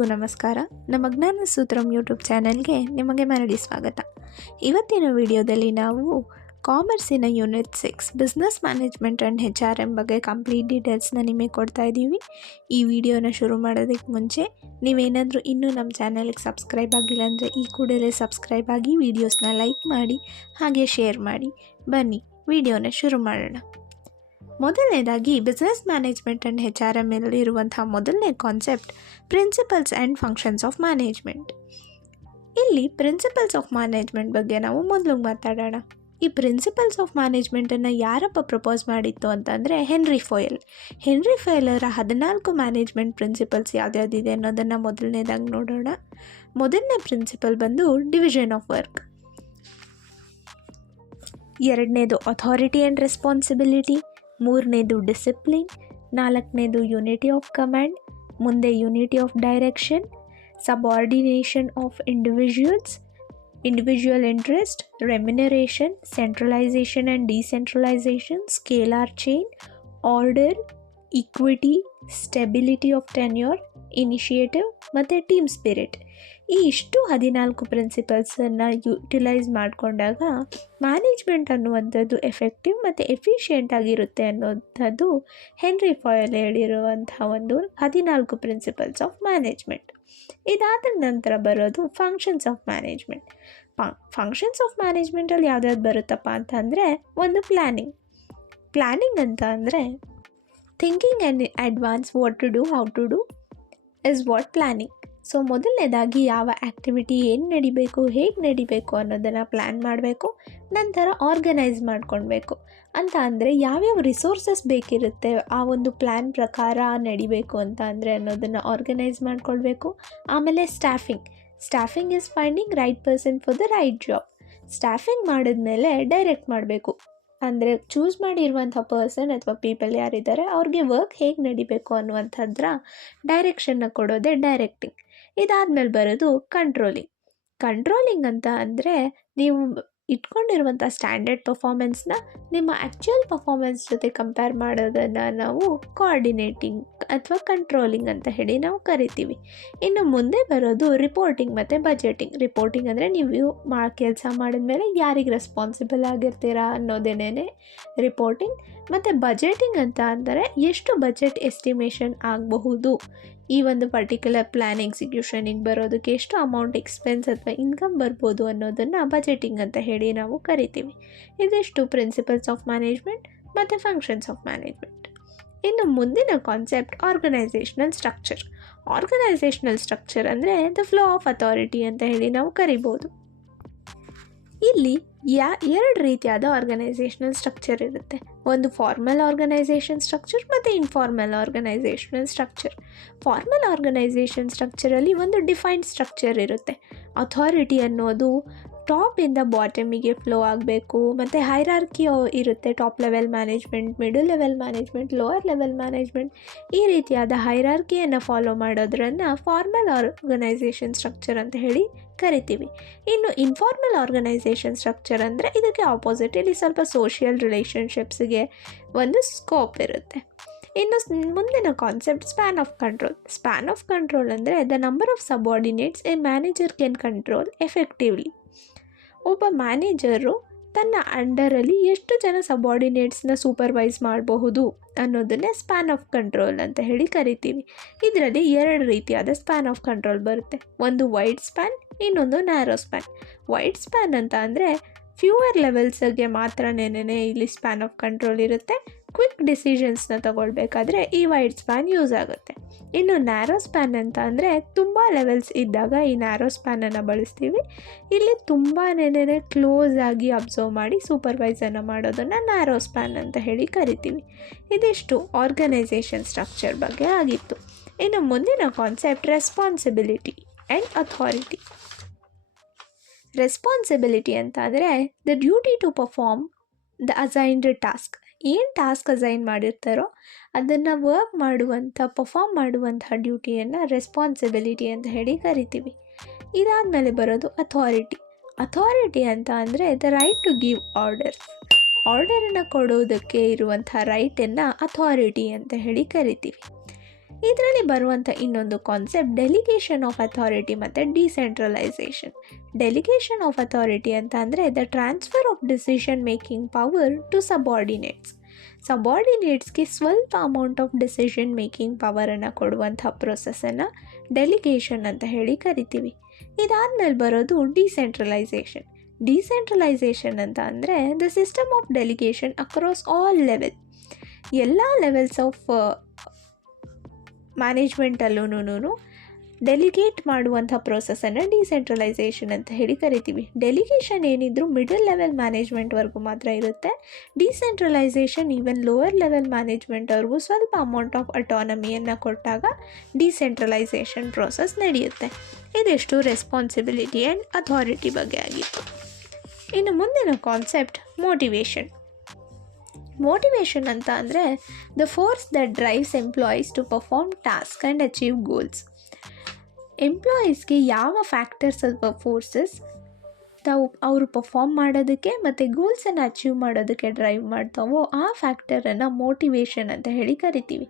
ಎಲ್ಲರಿಗೂ ನಮಸ್ಕಾರ. ನಮ್ಮ ಜ್ಞಾನ ಸೂತ್ರಂ ಯೂಟ್ಯೂಬ್ ಚಾನಲ್ಗೆ ನಿಮಗೆ ಮರಳಿ ಸ್ವಾಗತ. ಇವತ್ತಿನ ವಿಡಿಯೋದಲ್ಲಿ ನಾವು ಕಾಮರ್ಸಿನ unit 6 business management and HRM ಬಗ್ಗೆ ಕಂಪ್ಲೀಟ್ ಡೀಟೇಲ್ಸ್ನ ನಿಮಗೆ ಕೊಡ್ತಾ ಇದ್ದೀವಿ. ಈ ವಿಡಿಯೋನ ಶುರು ಮಾಡೋದಕ್ಕೆ ಮುಂಚೆ ನೀವೇನಾದರೂ ಇನ್ನೂ ನಮ್ಮ ಚಾನಲ್ಗೆ ಸಬ್ಸ್ಕ್ರೈಬ್ ಆಗಿಲ್ಲ ಅಂದರೆ ಈ ಕೂಡಲೇ ಸಬ್ಸ್ಕ್ರೈಬ್ ಆಗಿ ವಿಡಿಯೋಸ್ನ ಲೈಕ್ ಮಾಡಿ ಹಾಗೆ ಶೇರ್ ಮಾಡಿ. ಬನ್ನಿ ವಿಡಿಯೋನ ಶುರು ಮಾಡೋಣ. ಮೊದಲನೇದಾಗಿ ಬಿಸ್ನೆಸ್ ಮ್ಯಾನೇಜ್ಮೆಂಟ್ ಆ್ಯಂಡ್ HRM ಇರುವಂಥ ಮೊದಲನೇ concept principles and functions of management. ಇಲ್ಲಿ ಪ್ರಿನ್ಸಿಪಲ್ಸ್ ಆಫ್ ಮ್ಯಾನೇಜ್ಮೆಂಟ್ ಬಗ್ಗೆ ನಾವು ಮೊದಲು ಮಾತಾಡೋಣ. ಈ ಪ್ರಿನ್ಸಿಪಲ್ಸ್ ಆಫ್ ಮ್ಯಾನೇಜ್ಮೆಂಟನ್ನು ಯಾರಪ್ಪ ಪ್ರಪೋಸ್ ಮಾಡಿತ್ತು ಅಂತಂದರೆ ಹೆನ್ರಿ ಫಾಯಲರ 14 ಮ್ಯಾನೇಜ್ಮೆಂಟ್ ಪ್ರಿನ್ಸಿಪಲ್ಸ್ ಯಾವ್ಯಾವುದಿದೆ ಅನ್ನೋದನ್ನು ಮೊದಲನೇದಾಗಿ ನೋಡೋಣ. ಮೊದಲನೇ ಪ್ರಿನ್ಸಿಪಲ್ ಬಂದು ಡಿವಿಷನ್ ಆಫ್ ವರ್ಕ್, ಎರಡನೇದು ಅಥಾರಿಟಿ ಆ್ಯಂಡ್ ರೆಸ್ಪಾನ್ಸಿಬಿಲಿಟಿ, ಮೂರನೇದು ಡಿಸಿಪ್ಲಿನ್, ನಾಲ್ಕನೇದು ಯೂನಿಟಿ ಆಫ್ ಕಮಾಂಡ್, ಮುಂದೆ unity of direction, subordination of individual interest, remuneration, centralisation and decentralisation, scalar chain, order, equity, stability of tenure, initiative ಮತ್ತು ಟೀಮ್ ಸ್ಪಿರಿಟ್. ಈ ಇಷ್ಟು 14 ಪ್ರಿನ್ಸಿಪಲ್ಸನ್ನು utilise ಮಾಡಿಕೊಂಡಾಗ management ಅನ್ನುವಂಥದ್ದು ಎಫೆಕ್ಟಿವ್ ಮತ್ತು ಎಫಿಷಿಯೆಂಟ್ ಆಗಿರುತ್ತೆ ಅನ್ನೋಂಥದ್ದು ಹೆನ್ರಿ ಫಾಯಲ್ ಹೇಳಿರುವಂಥ ಒಂದು 14 ಪ್ರಿನ್ಸಿಪಲ್ಸ್ ಆಫ್ ಮ್ಯಾನೇಜ್ಮೆಂಟ್. ಇದಾದ ನಂತರ ಬರೋದು functions of management. Functions of ಮ್ಯಾನೇಜ್ಮೆಂಟಲ್ಲಿ ಯಾವ್ದಾದ್ರು ಬರುತ್ತಪ್ಪ ಅಂತಂದರೆ ಒಂದು ಪ್ಲ್ಯಾನಿಂಗ್ ಅಂತ ಅಂದರೆ thinking and advance what to do, how to do is what planning. So ಮೊದಲನೇದಾಗಿ ಯಾವ ಆ್ಯಕ್ಟಿವಿಟಿ ಏನು ನಡಿಬೇಕು, ಹೇಗೆ ನಡಿಬೇಕು ಅನ್ನೋದನ್ನು ಪ್ಲ್ಯಾನ್ ಮಾಡಬೇಕು. ನಂತರ ಆರ್ಗನೈಸ್ ಮಾಡ್ಕೊಳ್ಬೇಕು. ಅಂತ ಅಂದರೆ ಯಾವ್ಯಾವ ರಿಸೋರ್ಸಸ್ ಬೇಕಿರುತ್ತೆ ಆ ಒಂದು ಪ್ಲ್ಯಾನ್ ಪ್ರಕಾರ ನಡಿಬೇಕು ಅಂತ ಅಂದರೆ ಅನ್ನೋದನ್ನು ಆರ್ಗನೈಸ್ ಮಾಡ್ಕೊಳ್ಬೇಕು. ಆಮೇಲೆ staffing is finding right person for the right job. Staffing ಮಾಡಿದ್ಮೇಲೆ ಡೈರೆಕ್ಟ್ ಮಾಡಬೇಕು. ಅಂದರೆ ಚೂಸ್ ಮಾಡಿರುವಂಥ ಪರ್ಸನ್ ಅಥವಾ ಪೀಪಲ್ ಯಾರಿದ್ದಾರೆ ಅವ್ರಿಗೆ ವರ್ಕ್ ಹೇಗೆ ನಡಿಬೇಕು ಅನ್ನುವಂಥದ್ರ ಡೈರೆಕ್ಷನ್ನ ಕೊಡೋದೇ ಡೈರೆಕ್ಟಿಂಗ್. ಇದಾದಮೇಲೆ ಬರೋದು ಕಂಟ್ರೋಲಿಂಗ್ ಅಂತ ಅಂದರೆ ನೀವು ಇಟ್ಕೊಂಡಿರುವಂಥ ಸ್ಟ್ಯಾಂಡರ್ಡ್ ಪರ್ಫಾರ್ಮೆನ್ಸ್ನ ನಿಮ್ಮ ಆ್ಯಕ್ಚುಯಲ್ ಪರ್ಫಾರ್ಮೆನ್ಸ್ ಜೊತೆ ಕಂಪೇರ್ ಮಾಡೋದನ್ನು ನಾವು ಕೋಆರ್ಡಿನೇಟಿಂಗ್ ಅಥವಾ ಕಂಟ್ರೋಲಿಂಗ್ ಅಂತ ಹೇಳಿ ನಾವು ಕರಿತೀವಿ. ಇನ್ನು ಮುಂದೆ ಬರೋದು ರಿಪೋರ್ಟಿಂಗ್ ಮತ್ತು ಬಜೆಟಿಂಗ್ ಅಂದರೆ ನೀವು ಕೆಲಸ ಮಾಡಿದ್ಮೇಲೆ ಯಾರಿಗೆ ರೆಸ್ಪಾನ್ಸಿಬಲ್ ಆಗಿರ್ತೀರಾ ಅನ್ನೋದೇನೇ ರಿಪೋರ್ಟಿಂಗ್. ಮತ್ತು ಬಜೆಟಿಂಗ್ ಅಂತ ಅಂದರೆ ಎಷ್ಟು ಬಜೆಟ್ ಎಸ್ಟಿಮೇಷನ್ ಆಗಬಹುದು, ಈ ಒಂದು ಪರ್ಟಿಕ್ಯುಲರ್ ಪ್ಲ್ಯಾನ್ ಎಕ್ಸಿಕ್ಯೂಷನಿಗೆ ಬರೋದಕ್ಕೆ ಎಷ್ಟು ಅಮೌಂಟ್ ಎಕ್ಸ್ಪೆನ್ಸ್ ಅಥವಾ ಇನ್ಕಮ್ ಬರ್ಬೋದು ಅನ್ನೋದನ್ನು ಬಜೆಟಿಂಗ್ ಅಂತ ಹೇಳಿ ನಾವು ಕರಿತೀವಿ. ಇದಿಷ್ಟು ಪ್ರಿನ್ಸಿಪಲ್ಸ್ ಆಫ್ ಮ್ಯಾನೇಜ್ಮೆಂಟ್ ಮತ್ತು ಫಂಕ್ಷನ್ಸ್ ಆಫ್ ಮ್ಯಾನೇಜ್ಮೆಂಟ್. ಇನ್ನು ಮುಂದಿನ ಕಾನ್ಸೆಪ್ಟ್ ಆರ್ಗನೈಸೇಷನಲ್ ಸ್ಟ್ರಕ್ಚರ್ ಅಂದರೆ ದ ಫ್ಲೋ ಆಫ್ ಅಥಾರಿಟಿ ಅಂತ ಹೇಳಿ ನಾವು ಕರಿಬೋದು. ಇಲ್ಲಿ ಎರಡು ರೀತಿಯಾದ ಆರ್ಗನೈಸೇಷನಲ್ ಸ್ಟ್ರಕ್ಚರ್ ಇರುತ್ತೆ. ಒಂದು ಫಾರ್ಮಲ್ ಆರ್ಗನೈಸೇಷನ್ ಸ್ಟ್ರಕ್ಚರ್ ಮತ್ತು informal organisational structure. Formal organisation ಸ್ಟ್ರಕ್ಚರಲ್ಲಿ ಒಂದು ಡಿಫೈನ್ಡ್ ಸ್ಟ್ರಕ್ಚರ್ ಇರುತ್ತೆ. ಅಥಾರಿಟಿ ಅನ್ನೋದು ಟಾಪಿಂದ ಬಾಟಮಿಗೆ ಫ್ಲೋ ಆಗಬೇಕು. ಮತ್ತು ಹೈರಾರ್ಕಿ ಇರುತ್ತೆ. Top level management, middle level management, lower level management, ಈ ರೀತಿಯಾದ ಹೈರಾರ್ಕಿಯನ್ನು ಫಾಲೋ ಮಾಡೋದ್ರನ್ನು ಫಾರ್ಮಲ್ ಆರ್ಗನೈಸೇಷನ್ ಸ್ಟ್ರಕ್ಚರ್ ಅಂತ ಹೇಳಿ ಕರಿತೀವಿ. ಇನ್ನು ಇನ್ಫಾರ್ಮಲ್ ಆರ್ಗನೈಸೇಷನ್ ಸ್ಟ್ರಕ್ಚರ್ ಅಂದರೆ ಇದಕ್ಕೆ ಆಪೋಸಿಟ್. ಇಲ್ಲಿ ಸ್ವಲ್ಪ ಸೋಷಿಯಲ್ ರಿಲೇಷನ್ಶಿಪ್ಸ್ಗೆ ಒಂದು ಸ್ಕೋಪ್ ಇರುತ್ತೆ. ಇನ್ನು ಮುಂದಿನ ಕಾನ್ಸೆಪ್ಟ್ ಸ್ಪ್ಯಾನ್ ಆಫ್ ಕಂಟ್ರೋಲ್ ಅಂದರೆ the number of subordinates A manager can control effectively. ಒಬ್ಬ ಮ್ಯಾನೇಜರು ತನ್ನ ಅಂಡರಲ್ಲಿ ಎಷ್ಟು ಜನ ಸಬಾರ್ಡಿನೇಟ್ಸ್ನ ಸೂಪರ್ವೈಸ್ ಮಾಡಬಹುದು ಅನ್ನೋದನ್ನೇ ಸ್ಪ್ಯಾನ್ ಆಫ್ ಕಂಟ್ರೋಲ್ ಅಂತ ಹೇಳಿ ಕರಿತೀವಿ. ಇದರಲ್ಲಿ 2 ರೀತಿಯಾದ ಸ್ಪ್ಯಾನ್ ಆಫ್ ಕಂಟ್ರೋಲ್ ಬರುತ್ತೆ. ಒಂದು ವೈಡ್ ಸ್ಪ್ಯಾನ್, ಇನ್ನೊಂದು ನ್ಯಾರೋ ಸ್ಪ್ಯಾನ್. ವೈಡ್ ಸ್ಪ್ಯಾನ್ ಅಂತ ಅಂದರೆ ಫ್ಯೂವರ್ ಲೆವೆಲ್ಸ್ಗೆ ಮಾತ್ರನೇ ಇಲ್ಲಿ ಸ್ಪ್ಯಾನ್ ಆಫ್ ಕಂಟ್ರೋಲ್ ಇರುತ್ತೆ. ಕ್ವಿಕ್ ಡಿಸಿಷನ್ಸ್ನ ತಗೊಳ್ಬೇಕಾದ್ರೆ ಈ ವೈಡ್ ಸ್ಪ್ಯಾನ್ ಯೂಸ್ ಆಗುತ್ತೆ. ಇನ್ನು ನ್ಯಾರೋ ಸ್ಪ್ಯಾನ್ ಅಂತ ಅಂದರೆ ತುಂಬ ಲೆವೆಲ್ಸ್ ಇದ್ದಾಗ ಈ ನ್ಯಾರೋ ಸ್ಪ್ಯಾನನ್ನು ಬಳಸ್ತೀವಿ. ಇಲ್ಲಿ ತುಂಬಾ ಕ್ಲೋಸ್ ಆಗಿ ಅಬ್ಸರ್ವ್ ಮಾಡಿ ಸೂಪರ್ವೈಸನ್ನು ಮಾಡೋದನ್ನು ನ್ಯಾರೋ ಸ್ಪ್ಯಾನ್ ಅಂತ ಹೇಳಿ ಕರಿತೀವಿ. ಇದಿಷ್ಟು ಆರ್ಗನೈಸೇಷನ್ ಸ್ಟ್ರಕ್ಚರ್ ಬಗ್ಗೆ ಆಗಿತ್ತು. ಇನ್ನು ಮುಂದಿನ concept responsibility and authority. Responsibility ಅಂತ ಅಂದರೆ the duty to perform the assigned task. ಏನು ಟಾಸ್ಕ್ ಅಸೈನ್ ಮಾಡಿರ್ತಾರೋ ಅದನ್ನು ಪರ್ಫಾರ್ಮ್ ಮಾಡುವಂಥ ಡ್ಯೂಟಿಯನ್ನು ರೆಸ್ಪಾನ್ಸಿಬಿಲಿಟಿ ಅಂತ ಹೇಳಿ ಕರಿತೀವಿ. ಇದಾದಮೇಲೆ ಬರೋದು ಅಥಾರಿಟಿ ಅಂತ ಅಂದರೆ ದ ರೈಟ್ ಟು ಗಿವ್ ಆರ್ಡರನ್ನು ಕೊಡೋದಕ್ಕೆ ಇರುವಂಥ ರೈಟನ್ನು ಅಥಾರಿಟಿ ಅಂತ ಹೇಳಿ ಕರಿತೀವಿ. ಇದರಲ್ಲಿ ಬರುವಂಥ ಇನ್ನೊಂದು ಕಾನ್ಸೆಪ್ಟ್ ಡೆಲಿಗೇಷನ್ ಆಫ್ ಅಥಾರಿಟಿ ಮತ್ತು ಡಿಸೆಂಟ್ರಲೈಸೇಷನ್. ಡೆಲಿಗೇಷನ್ ಆಫ್ ಅಥಾರಿಟಿ ಅಂತ ಅಂದರೆ the transfer of decision making power to ಸಬಾರ್ಡಿನೇಟ್ಸ್ಗೆ ಸ್ವಲ್ಪ ಅಮೌಂಟ್ ಆಫ್ ಡಿಸಿಷನ್ ಮೇಕಿಂಗ್ ಪವರನ್ನು ಕೊಡುವಂಥ ಪ್ರೊಸೆಸನ್ನು ಡೆಲಿಗೇಷನ್ ಅಂತ ಹೇಳಿ ಕರಿತೀವಿ. ಇದಾದಮೇಲೆ ಬರೋದು ಡಿಸೆಂಟ್ರಲೈಸೇಷನ್ ಅಂತ ಅಂದರೆ the system of delegation across all ಎಲ್ಲ ಲೆವೆಲ್ಸ್ ಆಫ್ ಮ್ಯಾನೇಜ್ಮೆಂಟಲ್ಲೂ ಡೆಲಿಗೇಟ್ ಮಾಡುವಂಥ ಪ್ರೊಸೆಸನ್ನು ಡಿಸೆಂಟ್ರಲೈಸೇಷನ್ ಅಂತ ಹೇಳಿ ಕರಿತೀವಿ. ಡೆಲಿಗೇಷನ್ ಏನಿದ್ರು ಮಿಡಲ್ ಲೆವೆಲ್ ಮ್ಯಾನೇಜ್ಮೆಂಟ್ವರೆಗೂ ಮಾತ್ರ ಇರುತ್ತೆ. ಡಿಸೆಂಟ್ರಲೈಸೇಷನ್ ಈವನ್ ಲೋವರ್ ಲೆವೆಲ್ ಮ್ಯಾನೇಜ್ಮೆಂಟ್ವರೆಗೂ ಸ್ವಲ್ಪ ಅಮೌಂಟ್ ಆಫ್ ಅಟಾನಮಿಯನ್ನು ಕೊಟ್ಟಾಗ ಡಿಸೆಂಟ್ರಲೈಸೇಷನ್ ಪ್ರೋಸೆಸ್ ನಡೆಯುತ್ತೆ. ಇದಿಷ್ಟು ರೆಸ್ಪಾನ್ಸಿಬಿಲಿಟಿ ಆ್ಯಂಡ್ ಅಥಾರಿಟಿ ಬಗ್ಗೆ ಆಗಿತ್ತು. ಇನ್ನು ಮುಂದಿನ ಕಾನ್ಸೆಪ್ಟ್ ಮೋಟಿವೇಶನ್ ಅಂತ ಅಂದರೆ the force that drives employees to perform task and achieve goals. ಎಂಪ್ಲಾಯೀಸ್ಗೆ ಯಾವ ಫ್ಯಾಕ್ಟರ್ಸ್ ಅಥವಾ ಫೋರ್ಸಸ್ ಅವರು ಪರ್ಫಾರ್ಮ್ ಮಾಡೋದಕ್ಕೆ ಮತ್ತು ಗೋಲ್ಸನ್ನು ಅಚೀವ್ ಮಾಡೋದಕ್ಕೆ ಡ್ರೈವ್ ಮಾಡ್ತಾವೋ ಆ ಫ್ಯಾಕ್ಟರನ್ನು ಮೋಟಿವೇಶನ್ ಅಂತ ಹೇಳಿ ಕರಿತೀವಿ.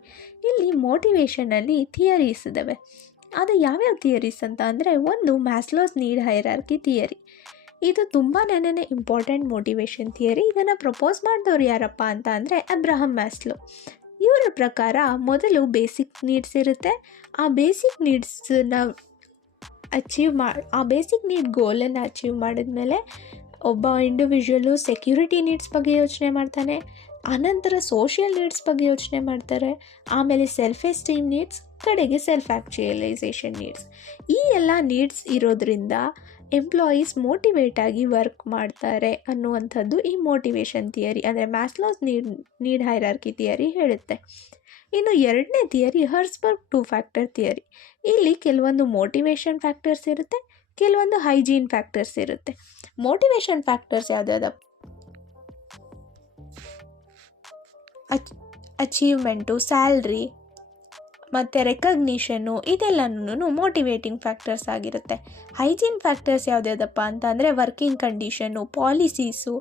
ಇಲ್ಲಿ ಮೋಟಿವೇಶನಲ್ಲಿ ಥಿಯರೀಸ್ ಇದ್ದಾವೆ. ಅದು ಯಾವ್ಯಾವ ಥಿಯರೀಸ್ ಅಂತ ಅಂದರೆ, ಒಂದು ಮ್ಯಾಸ್ಲೋಸ್ ನೀಡ್ ಹೈರಾರ್ಕಿ ಥಿಯರಿ. ಇದು ತುಂಬಾ ಇಂಪಾರ್ಟೆಂಟ್ ಮೋಟಿವೇಶನ್ ಥಿಯರಿ. ಇದನ್ನು ಪ್ರಪೋಸ್ ಮಾಡಿದವ್ರು ಯಾರಪ್ಪ ಅಂತ ಅಂದರೆ ಅಬ್ರಹಂ ಮ್ಯಾಸ್ಲೋ. ಇವರ ಪ್ರಕಾರ ಮೊದಲು ಬೇಸಿಕ್ ನೀಡ್ಸ್ ಇರುತ್ತೆ. ಆ ಬೇಸಿಕ್ ನೀಡ್ ಗೋಲನ್ನು ಅಚೀವ್ ಮಾಡಿದ್ಮೇಲೆ ಒಬ್ಬ ಇಂಡಿವಿಜುವಲು ಸೆಕ್ಯೂರಿಟಿ ನೀಡ್ಸ್ ಬಗ್ಗೆ ಯೋಚನೆ ಮಾಡ್ತಾನೆ, ಆನಂತರ ಸೋಷಿಯಲ್ ನೀಡ್ಸ್ ಬಗ್ಗೆ ಯೋಚನೆ ಮಾಡ್ತಾರೆ, ಆಮೇಲೆ ಸೆಲ್ಫ್ ಎಸ್ಟೀಮ್ ನೀಡ್ಸ್, ಕಡೆಗೆ ಸೆಲ್ಫ್ ಆ್ಯಕ್ಚುಯಲೈಸೇಷನ್ ನೀಡ್ಸ್. ಈ ಎಲ್ಲ ನೀಡ್ಸ್ ಇರೋದ್ರಿಂದ ಎಂಪ್ಲಾಯೀಸ್ ಮೋಟಿವೇಟ್ ಆಗಿ ವರ್ಕ್ ಮಾಡ್ತಾರೆ ಅನ್ನುವಂಥದ್ದು ಈ ಮೋಟಿವೇಶನ್ ಥಿಯರಿ ಅಂದರೆ ಮ್ಯಾಸ್ಲೋಸ್ ನೀಡ್ ಹೈರಾರ್ಕಿ ಥಿಯರಿ ಹೇಳುತ್ತೆ. ಇನ್ನು ಎರಡನೇ ಥಿಯರಿ ಹರ್ಸ್ಬರ್ಗ್ 2 ಫ್ಯಾಕ್ಟರ್ ಥಿಯರಿ. ಇಲ್ಲಿ ಕೆಲವೊಂದು ಮೋಟಿವೇಶನ್ ಫ್ಯಾಕ್ಟರ್ಸ್ ಇರುತ್ತೆ, ಕೆಲವೊಂದು ಹೈಜೀನ್ ಫ್ಯಾಕ್ಟರ್ಸ್ ಇರುತ್ತೆ. ಮೋಟಿವೇಶನ್ ಫ್ಯಾಕ್ಟರ್ಸ್ ಯಾವುದ್ಯಾವುದಪ್ಪ? ಅಚೀವ್ಮೆಂಟು, ಸ್ಯಾಲ್ರಿ ಮತ್ತು ರೆಕಗ್ನಿಷನ್ನು, ಇದೆಲ್ಲನೂ ಮೋಟಿವೇಟಿಂಗ್ ಫ್ಯಾಕ್ಟರ್ಸ್ ಆಗಿರುತ್ತೆ. ಹೈಜೀನ್ ಫ್ಯಾಕ್ಟರ್ಸ್ ಯಾವುದ್ಯಾವುದಪ್ಪ ಅಂತ ಅಂದರೆ ವರ್ಕಿಂಗ್ ಕಂಡೀಷನ್ನು, ಪಾಲಿಸೀಸು,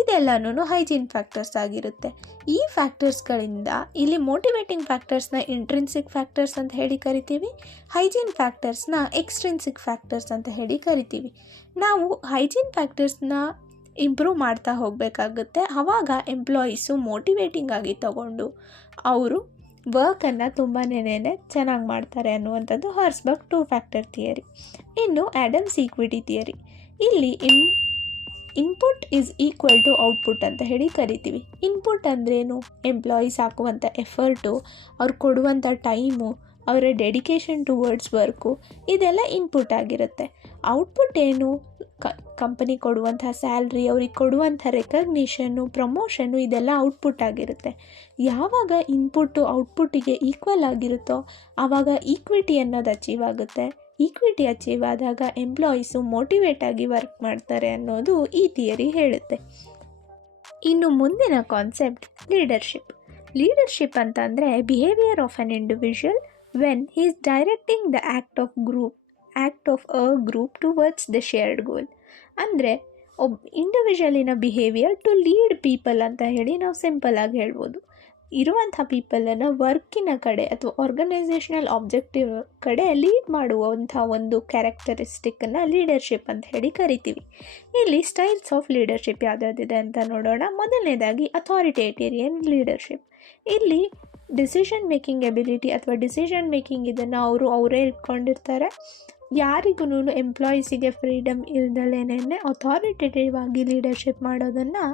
ಇದೆಲ್ಲನೂ ಹೈಜೀನ್ ಫ್ಯಾಕ್ಟರ್ಸ್ ಆಗಿರುತ್ತೆ. ಈ ಫ್ಯಾಕ್ಟರ್ಸ್ಗಳಿಂದ ಇಲ್ಲಿ ಮೋಟಿವೇಟಿಂಗ್ ಫ್ಯಾಕ್ಟರ್ಸ್ನ ಇಂಟ್ರಿನ್ಸಿಕ್ ಫ್ಯಾಕ್ಟರ್ಸ್ ಅಂತ ಹೇಳಿ ಕರಿತೀವಿ, ಹೈಜೀನ್ ಫ್ಯಾಕ್ಟರ್ಸ್ನ ಎಕ್ಸ್ಟ್ರಿನ್ಸಿಕ್ ಫ್ಯಾಕ್ಟರ್ಸ್ ಅಂತ ಹೇಳಿ ಕರಿತೀವಿ. ನಾವು ಹೈಜೀನ್ ಫ್ಯಾಕ್ಟರ್ಸ್ನ ಇಂಪ್ರೂವ್ ಮಾಡ್ತಾ ಹೋಗಬೇಕಾಗುತ್ತೆ. ಆವಾಗ ಎಂಪ್ಲಾಯೀಸು ಮೋಟಿವೇಟಿಂಗ್ ಆಗಿ ತಗೊಂಡು ಅವರು ವರ್ಕನ್ನು ತುಂಬಾ ಚೆನ್ನಾಗಿ ಮಾಡ್ತಾರೆ ಅನ್ನುವಂಥದ್ದು ಹರ್ಸ್ಬರ್ಗ್ 2 ಫ್ಯಾಕ್ಟರ್ ಥಿಯರಿ. ಇನ್ನು ಆ್ಯಡಮ್ಸ್ ಈಕ್ವಿಟಿ ಥಿಯರಿ. ಇಲ್ಲಿ input is equal to output ಅಂತ ಹೇಳಿ ಕರಿತೀವಿ. ಇನ್ಪುಟ್ ಅಂದ್ರೇನು? ಎಂಪ್ಲಾಯೀಸ್ ಹಾಕುವಂಥ ಎಫರ್ಟು, ಅವ್ರು ಕೊಡುವಂಥ ಟೈಮು, ಅವರ ಡೆಡಿಕೇಶನ್ ಟುವರ್ಡ್ಸ್ ವರ್ಕು, ಇದೆಲ್ಲ ಇನ್ಪುಟ್ ಆಗಿರುತ್ತೆ. ಔಟ್ಪುಟ್ ಏನು? ಕಂಪನಿ ಕೊಡುವಂಥ ಸ್ಯಾಲ್ರಿ, ಅವ್ರಿಗೆ ಕೊಡುವಂಥ ರೆಕಗ್ನಿಷನ್ನು, ಪ್ರಮೋಷನ್ನು, ಇದೆಲ್ಲ ಔಟ್ಪುಟ್ ಆಗಿರುತ್ತೆ. ಯಾವಾಗ ಇನ್ಪುಟ್ಟು ಔಟ್ಪುಟ್ಟಿಗೆ ಈಕ್ವಲ್ ಆಗಿರುತ್ತೋ ಆವಾಗ ಈಕ್ವಿಟಿ ಅನ್ನೋದು ಅಚೀವ್ ಆಗುತ್ತೆ. ಈಕ್ವಿಟಿ ಅಚೀವ್ ಆದಾಗ ಎಂಪ್ಲಾಯೀಸು ಮೋಟಿವೇಟ್ ಆಗಿ ವರ್ಕ್ ಮಾಡ್ತಾರೆ ಅನ್ನೋದು ಈ ಥಿಯರಿ ಹೇಳುತ್ತೆ. ಇನ್ನು ಮುಂದಿನ ಕಾನ್ಸೆಪ್ಟ್ ಲೀಡರ್ಶಿಪ್ ಅಂತ ಅಂದರೆ behaviour of an individual when he is directing the act of a group towards the shared goal. ಅಂದರೆ ಇಂಡಿವಿಜುವಲಿನ ಬಿಹೇವಿಯರ್ ಟು ಲೀಡ್ ಪೀಪಲ್ ಅಂತ ಹೇಳಿ ನಾವು ಸಿಂಪಲ್ ಆಗಿ ಹೇಳ್ಬೋದು. ಇರುವಂಥ ಪೀಪಲನ್ನು ವರ್ಕಿನ ಕಡೆ ಅಥವಾ ಆರ್ಗನೈಸೇಷನಲ್ ಆಬ್ಜೆಕ್ಟಿವ್ ಕಡೆ ಲೀಡ್ ಮಾಡುವಂಥ ಒಂದು ಕ್ಯಾರೆಕ್ಟರಿಸ್ಟಿಕ್ಕನ್ನು ಲೀಡರ್ಶಿಪ್ ಅಂತ ಹೇಳಿ ಕರಿತೀವಿ. ಇಲ್ಲಿ ಸ್ಟೈಲ್ಸ್ ಆಫ್ ಲೀಡರ್ಶಿಪ್ ಯಾವುದಾದಿದೆ ಅಂತ ನೋಡೋಣ. ಮೊದಲನೇದಾಗಿ ಅಥಾರಿಟೇರಿಯನ್ ಲೀಡರ್ಶಿಪ್. ಇಲ್ಲಿ ಡಿಸಿಷನ್ ಮೇಕಿಂಗ್ ಎಬಿಲಿಟಿ ಅಥವಾ ಡಿಸಿಷನ್ ಮೇಕಿಂಗ್ ಇದನ್ನು ಅವರೇ ಇಟ್ಕೊಂಡಿರ್ತಾರೆ. ಯಾರಿಗೂ ಎಂಪ್ಲಾಯೀಸಿಗೆ ಫ್ರೀಡಮ್ ಇಲ್ದಲೇನೆ ಅಥಾರಿಟೇಟಿವ್ ಆಗಿ ಲೀಡರ್ಶಿಪ್ ಮಾಡೋದನ್ನು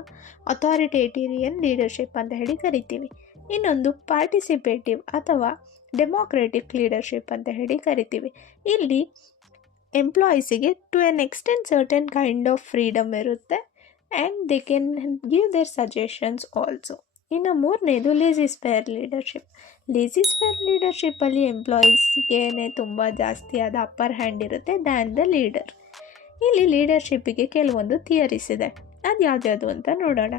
ಅಥಾರಿಟೇರಿಯನ್ ಲೀಡರ್ಶಿಪ್ ಅಂತ ಹೇಳಿ ಕರಿತೀವಿ. ಇನ್ನೊಂದು ಪಾರ್ಟಿಸಿಪೇಟಿವ್ ಅಥವಾ ಡೆಮೋಕ್ರೆಟಿಕ್ ಲೀಡರ್ಶಿಪ್ ಅಂತ ಹೇಳಿ ಕರಿತೀವಿ. ಇಲ್ಲಿ ಎಂಪ್ಲಾಯೀಸಿಗೆ to an extent certain kind of freedom ಇರುತ್ತೆ and they can give their suggestions also. ಇನ್ನು ಮೂರನೇದು ಲೇಜಿ ಸ್ಪೇರ್ ಲೀಡರ್ಶಿಪ್ಪಲ್ಲಿ ಎಂಪ್ಲಾಯೀಸ್ಗೆ ತುಂಬ ಜಾಸ್ತಿ ಆದ ಅಪ್ಪರ್ ಹ್ಯಾಂಡ್ ಇರುತ್ತೆ ದ್ಯಾನ್ ದ ಲೀಡರ್. ಇಲ್ಲಿ ಲೀಡರ್ಶಿಪ್ಪಿಗೆ ಕೆಲವೊಂದು ಥಿಯರೀಸ್ ಇದೆ. ಅದು ಯಾವ್ದ್ಯಾವುದು ಅಂತ ನೋಡೋಣ.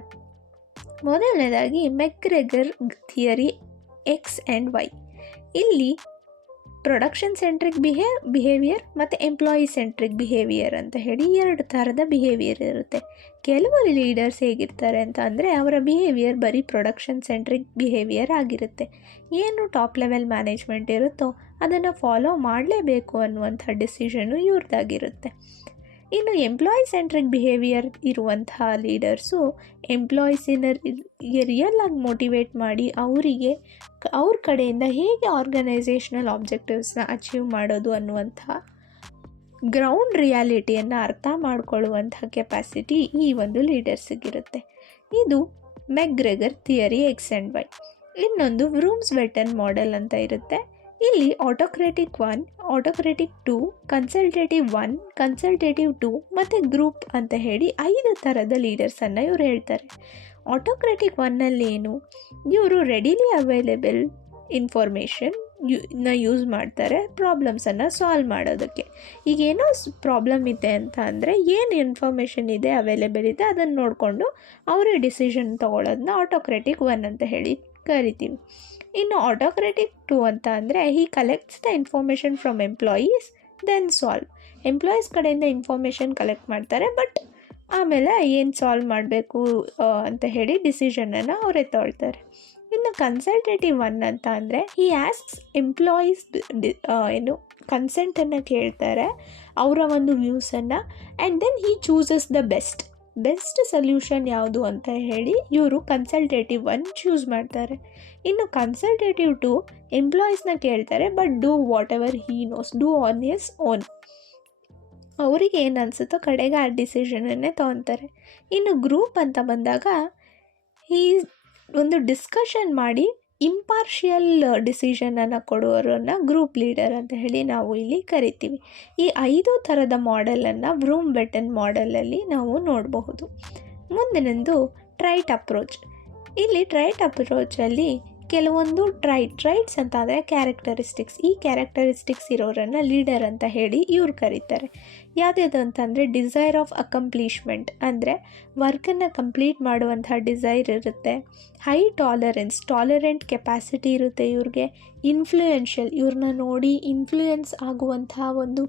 ಮೊದಲನೇದಾಗಿ ಮೆಕ್ಗ್ರೆಗರ್ ಥಿಯರಿ ಎಕ್ಸ್ ಆ್ಯಂಡ್ ವೈ. ಇಲ್ಲಿ ಪ್ರೊಡಕ್ಷನ್ ಸೆಂಟ್ರಿಕ್ ಬಿಹೇವಿಯರ್ ಮತ್ತು ಎಂಪ್ಲಾಯಿ ಸೆಂಟ್ರಿಕ್ ಬಿಹೇವಿಯರ್ ಅಂತ ಹೇಳಿ 2 ಥರದ ಬಿಹೇವಿಯರ್ ಇರುತ್ತೆ. ಕೆಲವು ಲೀಡರ್ಸ್ ಹೇಗಿರ್ತಾರೆ ಅಂತ ಅಂದರೆ ಅವರ ಬಿಹೇವಿಯರ್ ಬರೀ ಪ್ರೊಡಕ್ಷನ್ ಸೆಂಟ್ರಿಕ್ ಬಿಹೇವಿಯರ್ ಆಗಿರುತ್ತೆ. ಏನು ಟಾಪ್ ಲೆವೆಲ್ ಮ್ಯಾನೇಜ್ಮೆಂಟ್ ಇರುತ್ತೋ ಅದನ್ನು ಫಾಲೋ ಮಾಡಲೇಬೇಕು ಅನ್ನುವಂಥ ಡಿಸಿಷನು ಇವ್ರದ್ದಾಗಿರುತ್ತೆ. ಇನ್ನು ಎಂಪ್ಲಾಯಿ ಸೆಂಟ್ರಿಕ್ ಬಿಹೇವಿಯರ್ ಇರುವಂತಹ ಲೀಡರ್ಸು ಎಂಪ್ಲಾಯೀಸಿನ ರಿಯಲ್ ಆಗಿ ಮೋಟಿವೇಟ್ ಮಾಡಿ ಅವರಿಗೆ ಅವ್ರ ಕಡೆಯಿಂದ ಹೇಗೆ ಆರ್ಗನೈಸೇಷನಲ್ ಆಬ್ಜೆಕ್ಟಿವ್ಸ್ನ ಅಚೀವ್ ಮಾಡೋದು ಅನ್ನುವಂಥ ಗ್ರೌಂಡ್ ರಿಯಾಲಿಟಿಯನ್ನು ಅರ್ಥ ಮಾಡಿಕೊಳ್ಳುವಂತಹ ಕೆಪಾಸಿಟಿ ಈ ಒಂದು ಲೀಡರ್ಸಿಗಿರುತ್ತೆ. ಇದು ಮೆಗ್ರೆಗರ್ ಥಿಯರಿ ಎಕ್ಸ್ ಆ್ಯಂಡ್ ವೈ. ಇನ್ನೊಂದು ವ್ರೂಮ್ಸ್-ವೆಟನ್ ಮಾಡೆಲ್ ಅಂತ ಇರುತ್ತೆ. ಇಲ್ಲಿ ಆಟೋಕ್ರೆಟಿಕ್ 1, ಆಟೋಕ್ರೆಟಿಕ್ 2, ಕನ್ಸಲ್ಟೇಟಿವ್ 1, ಕನ್ಸಲ್ಟೇಟಿವ್ 2 ಮತ್ತು ಗ್ರೂಪ್ ಅಂತ ಹೇಳಿ 5 ಥರದ ಲೀಡರ್ಸನ್ನು ಇವರು ಹೇಳ್ತಾರೆ. ಆಟೋಕ್ರೆಟಿಕ್ 1ನಲ್ಲಿ ಏನು, ಇವರು ರೆಡಿಲಿ ಅವೈಲೇಬಲ್ ಇನ್ಫಾರ್ಮೇಷನ್ ಯೂಸ್ ಮಾಡ್ತಾರೆ ಪ್ರಾಬ್ಲಮ್ಸನ್ನು ಸಾಲ್ವ್ ಮಾಡೋದಕ್ಕೆ. ಈಗೇನೋ ಪ್ರಾಬ್ಲಮ್ ಇದೆ ಅಂತ ಅಂದರೆ ಏನು ಇನ್ಫಾರ್ಮೇಷನ್ ಇದೆ ಅವೈಲೇಬಲ್ ಇದೆ ಅದನ್ನು ನೋಡಿಕೊಂಡು ಅವರೇ ಡಿಸಿಷನ್ ತೊಗೊಳ್ಳೋದನ್ನ ಆಟೋಕ್ರೆಟಿಕ್ 1 ಅಂತ ಹೇಳಿ ಕರಿತೀವಿ. ಇನ್ನು ಆಟೋಕ್ರೆಟಿಕ್ 2 ಅಂತ ಅಂದರೆ he collects the information from employees then solve. Employees ಕಡೆಯಿಂದ ಇನ್ಫಾರ್ಮೇಷನ್ ಕಲೆಕ್ಟ್ ಮಾಡ್ತಾರೆ, ಬಟ್ ಆಮೇಲೆ ಏನು ಸಾಲ್ವ್ ಮಾಡಬೇಕು ಅಂತ ಹೇಳಿ ಡಿಸಿಷನನ್ನು ಅವರೇ ತೊಗೊಳ್ತಾರೆ. ಇನ್ನು ಕನ್ಸಲ್ಟೇಟಿವ್ 1 ಅಂತ ಅಂದರೆ ಹಿ ಆಸ್ಕ್ಸ್ ಎಂಪ್ಲಾಯೀಸ್ ಕನ್ಸೆಂಟನ್ನು ಕೇಳ್ತಾರೆ, ಅವರ ಒಂದು ವ್ಯೂಸನ್ನು, and then he chooses the best solution ಯಾವುದು ಅಂತ ಹೇಳಿ ಇವರು ಕನ್ಸಲ್ಟೇಟಿವ್ 1 ಚೂಸ್ ಮಾಡ್ತಾರೆ. ಇನ್ನು ಕನ್ಸಲ್ಟೇಟಿವ್ 2 ಎಂಪ್ಲಾಯೀಸ್ನ ಕೇಳ್ತಾರೆ, but do what ever he knows, do on his own. ಅವರಿಗೆ ಏನು ಅನಿಸುತ್ತೋ ಕಡೆಗೆ ಆ ಡಿಸಿಷನನ್ನೇ ತೊಗೊತಾರೆ. ಇನ್ನು ಗ್ರೂಪ್ ಅಂತ ಬಂದಾಗ ಒಂದು ಡಿಸ್ಕಷನ್ ಮಾಡಿ ಇಂಪಾರ್ಷಿಯಲ್ ಡಿಸಿಷನನ್ನು ಕೊಡುವವರನ್ನು ಗ್ರೂಪ್ ಲೀಡರ್ ಅಂತ ಹೇಳಿ ನಾವು ಇಲ್ಲಿ ಕರಿತೀವಿ. ಈ 5 ಥರದ ಮಾಡೆಲನ್ನು ವ್ರೂಮ್-ವೆಟನ್ ಮಾಡೆಲಲ್ಲಿ ನಾವು ನೋಡಬಹುದು. ಮುಂದಿನದು ಟ್ರೈಟ್ ಅಪ್ರೋಚ್. ಇಲ್ಲಿ ಟ್ರೈಟ್ ಅಪ್ರೋಚಲ್ಲಿ ಕೆಲವೊಂದು ಟ್ರೈಟ್ಸ್ ಅಂತ ಅಂದರೆ ಕ್ಯಾರೆಕ್ಟರಿಸ್ಟಿಕ್ಸ್, ಈ ಕ್ಯಾರೆಕ್ಟರಿಸ್ಟಿಕ್ಸ್ ಇರೋರನ್ನು ಲೀಡರ್ ಅಂತ ಹೇಳಿ ಇವ್ರು ಕರೀತಾರೆ. ಯಾವುದ್ಯಾವುದು ಅಂತಂದರೆ ಡಿಸೈರ್ ಆಫ್ ಅಕಂಪ್ಲೀಷ್ಮೆಂಟ್, ಅಂದರೆ ವರ್ಕನ್ನು ಕಂಪ್ಲೀಟ್ ಮಾಡುವಂಥ ಡಿಸೈರ್ ಇರುತ್ತೆ. ಹೈ ಟಾಲರೆಂಟ್ ಕೆಪಾಸಿಟಿ ಇರುತ್ತೆ ಇವ್ರಿಗೆ. ಇನ್ಫ್ಲೂಯೆನ್ಷಿಯಲ್, ಇವ್ರನ್ನ ನೋಡಿ ಇನ್ಫ್ಲೂಯೆನ್ಸ್ ಆಗುವಂಥ ಒಂದು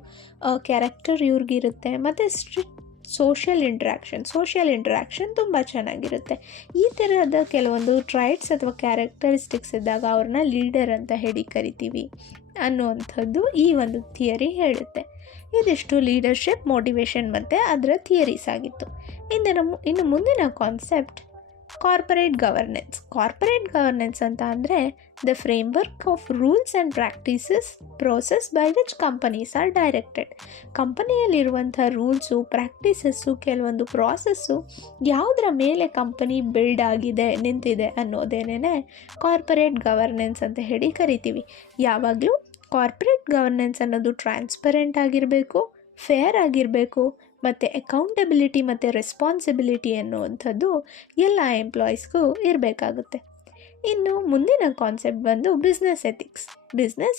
ಕ್ಯಾರೆಕ್ಟರ್ ಇವ್ರಿಗಿರುತ್ತೆ. ಮತ್ತು ಸ್ಟ್ರಿಕ್ಟ್ ಸೋಷಿಯಲ್ ಇಂಟ್ರ್ಯಾಕ್ಷನ್ ತುಂಬ ಚೆನ್ನಾಗಿರುತ್ತೆ. ಈ ಥರದ ಕೆಲವೊಂದು ಟ್ರೈಟ್ಸ್ ಅಥವಾ ಕ್ಯಾರೆಕ್ಟರಿಸ್ಟಿಕ್ಸ್ ಇದ್ದಾಗ ಅವ್ರನ್ನ ಲೀಡರ್ ಅಂತ ಹೇಳಿ ಕರಿತೀವಿ ಅನ್ನುವಂಥದ್ದು ಈ ಒಂದು ಥಿಯರಿ ಹೇಳುತ್ತೆ. ಇದಿಷ್ಟು ಲೀಡರ್ಶಿಪ್, ಮೋಟಿವೇಶನ್ ಮತ್ತು ಅದರ ಥಿಯರೀಸ್ ಆಗಿತ್ತು. ಇನ್ನು ಮುಂದಿನ ಕಾನ್ಸೆಪ್ಟ್ ಕಾರ್ಪೊರೇಟ್ ಗವರ್ನೆನ್ಸ್ ಅಂತ ಅಂದರೆ the framework of rules and practices process by which companies are directed. ಕಂಪನಿಯಲ್ಲಿರುವಂಥ ರೂಲ್ಸು, ಪ್ರಾಕ್ಟೀಸಸ್ಸು, ಕೆಲವೊಂದು ಪ್ರಾಸೆಸ್ಸು ಯಾವುದರ ಮೇಲೆ ಕಂಪನಿ ಬಿಲ್ಡ್ ಆಗಿದೆ, ನಿಂತಿದೆ ಅನ್ನೋದೇನೇ ಕಾರ್ಪೊರೇಟ್ ಗವರ್ನೆನ್ಸ್ ಅಂತ ಹೇಳಿ ಕರಿತೀವಿ. ಯಾವಾಗಲೂ ಕಾರ್ಪೊರೇಟ್ ಗವರ್ನೆನ್ಸ್ ಅನ್ನೋದು ಟ್ರಾನ್ಸ್ಪರೆಂಟ್ ಆಗಿರಬೇಕು, ಫೇರ್ ಆಗಿರಬೇಕು, ಮತ್ತು ಅಕೌಂಟಬಿಲಿಟಿ ಮತ್ತು ರೆಸ್ಪಾನ್ಸಿಬಿಲಿಟಿ ಅನ್ನುವಂಥದ್ದು ಎಲ್ಲ ಎಂಪ್ಲಾಯೀಸ್ಗೂ ಇರಬೇಕಾಗುತ್ತೆ. ಇನ್ನು ಮುಂದಿನ ಕಾನ್ಸೆಪ್ಟ್ ಬಂದು ಬಿಸ್ನೆಸ್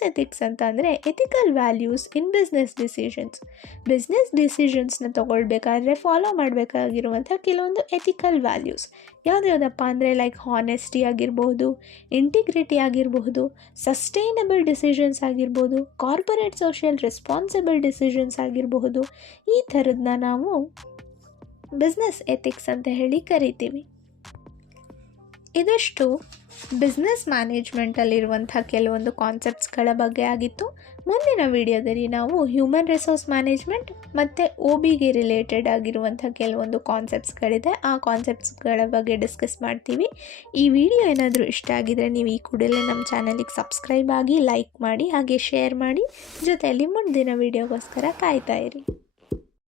ಎಥಿಕ್ಸ್ ಅಂತ ಅಂದರೆ ಎಥಿಕಲ್ ವ್ಯಾಲ್ಯೂಸ್ ಇನ್ ಬಿಸ್ನೆಸ್ ಡಿಸಿಷನ್ಸ್ನ ತೊಗೊಳ್ಬೇಕಾದ್ರೆ ಫಾಲೋ ಮಾಡಬೇಕಾಗಿರುವಂಥ ಕೆಲವೊಂದು ಎಥಿಕಲ್ ವ್ಯಾಲ್ಯೂಸ್ ಯಾವುದ್ಯಾವುದಪ್ಪ ಅಂದರೆ ಲೈಕ್ ಹಾನೆಸ್ಟಿ ಆಗಿರ್ಬೋದು, ಇಂಟಿಗ್ರಿಟಿ ಆಗಿರಬಹುದು, ಸಸ್ಟೈನಬಲ್ ಡಿಸಿಷನ್ಸ್ ಆಗಿರ್ಬೋದು, ಕಾರ್ಪೊರೇಟ್ ಸೋಷಿಯಲ್ ರೆಸ್ಪಾನ್ಸಿಬಲ್ ಡಿಸಿಷನ್ಸ್ ಆಗಿರಬಹುದು. ಈ ಥರದನ್ನ ನಾವು ಬಿಸ್ನೆಸ್ ಎಥಿಕ್ಸ್ ಅಂತ ಹೇಳಿ ಕರಿತೀವಿ. ಇದಿಷ್ಟು ಬಿಸ್ನೆಸ್ ಮ್ಯಾನೇಜ್ಮೆಂಟಲ್ಲಿರುವಂಥ ಕೆಲವೊಂದು ಕಾನ್ಸೆಪ್ಟ್ಸ್ಗಳ ಬಗ್ಗೆ ಆಗಿತ್ತು. ಮುಂದಿನ ವಿಡಿಯೋದಲ್ಲಿ ನಾವು ಹ್ಯೂಮನ್ ರಿಸೋರ್ಸ್ ಮ್ಯಾನೇಜ್ಮೆಂಟ್ ಮತ್ತು OBಗೆ ರಿಲೇಟೆಡ್ ಆಗಿರುವಂಥ ಕೆಲವೊಂದು ಕಾನ್ಸೆಪ್ಟ್ಸ್ಗಳಿದೆ, ಆ ಕಾನ್ಸೆಪ್ಟ್ಸ್ಗಳ ಬಗ್ಗೆ ಡಿಸ್ಕಸ್ ಮಾಡ್ತೀವಿ. ಈ ವಿಡಿಯೋ ಏನಾದರೂ ಇಷ್ಟ ಆಗಿದರೆ ನೀವು ಈ ಕೂಡಲೇ ನಮ್ಮ ಚಾನಲಿಗೆ ಸಬ್ಸ್ಕ್ರೈಬ್ ಆಗಿ, ಲೈಕ್ ಮಾಡಿ, ಹಾಗೆ ಶೇರ್ ಮಾಡಿ. ಜೊತೆಯಲ್ಲಿ ಮುಂದಿನ ವಿಡಿಯೋಗೋಸ್ಕರ ಕಾಯ್ತಾ ಇರಿ.